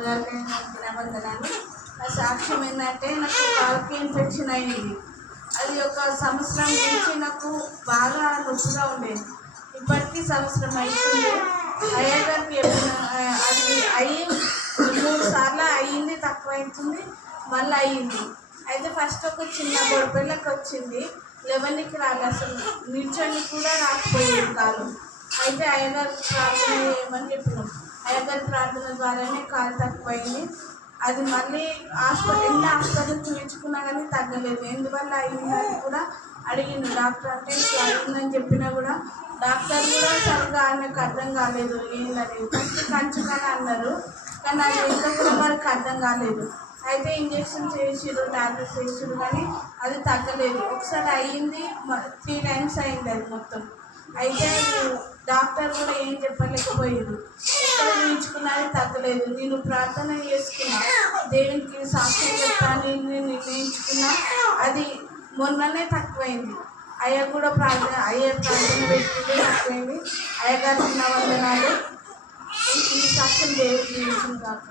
అమ్మగారికైనా వందనాలు. నా సాక్ష్యం ఏంటంటే నాకు కాలుకి ఇన్ఫెక్షన్ అయింది. అది ఒక సంవత్సరం నుంచి నాకు బాగా నొప్పిగా ఉండేది. ఇప్పటికీ సంవత్సరం అవుతుంది. అయ్యగారికి అది అయ్యి 3 సార్లు అయ్యింది, తక్కువ అవుతుంది, మళ్ళీ అయ్యింది. అయితే ఫస్ట్ ఒక చిన్న బొడపెళ్ళకి వచ్చింది, 11కి రాలి, అసలు నిల్చొని కూడా రాకపోయేది కాలు. అయితే అయ్యగారి ప్రార్థన చేయమని చెప్పినాం. అయ్యగారి ప్రార్థన ద్వారానే కాలు తక్కువైంది. అది మళ్ళీ ఎన్ని హాస్పిటల్ చూపించుకున్నా కానీ తగ్గలేదు. ఎందువల్ల అయిందని కూడా అడిగింది డాక్టర్. అంటే ఇట్లా అయిందని చెప్పినా కూడా డాక్టర్ కూడా సరిగ్గా ఆమెకు అర్థం కాలేదు ఏంటనేది. ఫస్ట్ కంచుకని అన్నారు, కానీ అది ఎంత కూడా మనకు అర్థం కాలేదు. అయితే ఇంజక్షన్ చేసిరు, టాబ్లెట్స్ వేసిరు, కానీ అది తగ్గలేదు. ఒకసారి అయ్యింది, 3 టైమ్స్ అయింది అది మొత్తం. అయితే డాక్టర్ కూడా ఏం చెప్పలేకపోయారు. ఎక్కడ చూపించుకున్నది తగ్గలేదు. నేను ప్రార్థన చేసుకున్నా, దేవునికి సాక్ష్యం చెప్తాను నిర్ణయించుకున్నా. అది మొన్ననే తక్కువైంది. అయ్య ప్రార్థన పెట్టుకుంటే తక్కువైంది. అయ్యగారికి ఉన్న వందనాలు. ఈ సాక్ష్యం దేవుడికి ఇచ్చిన కాక.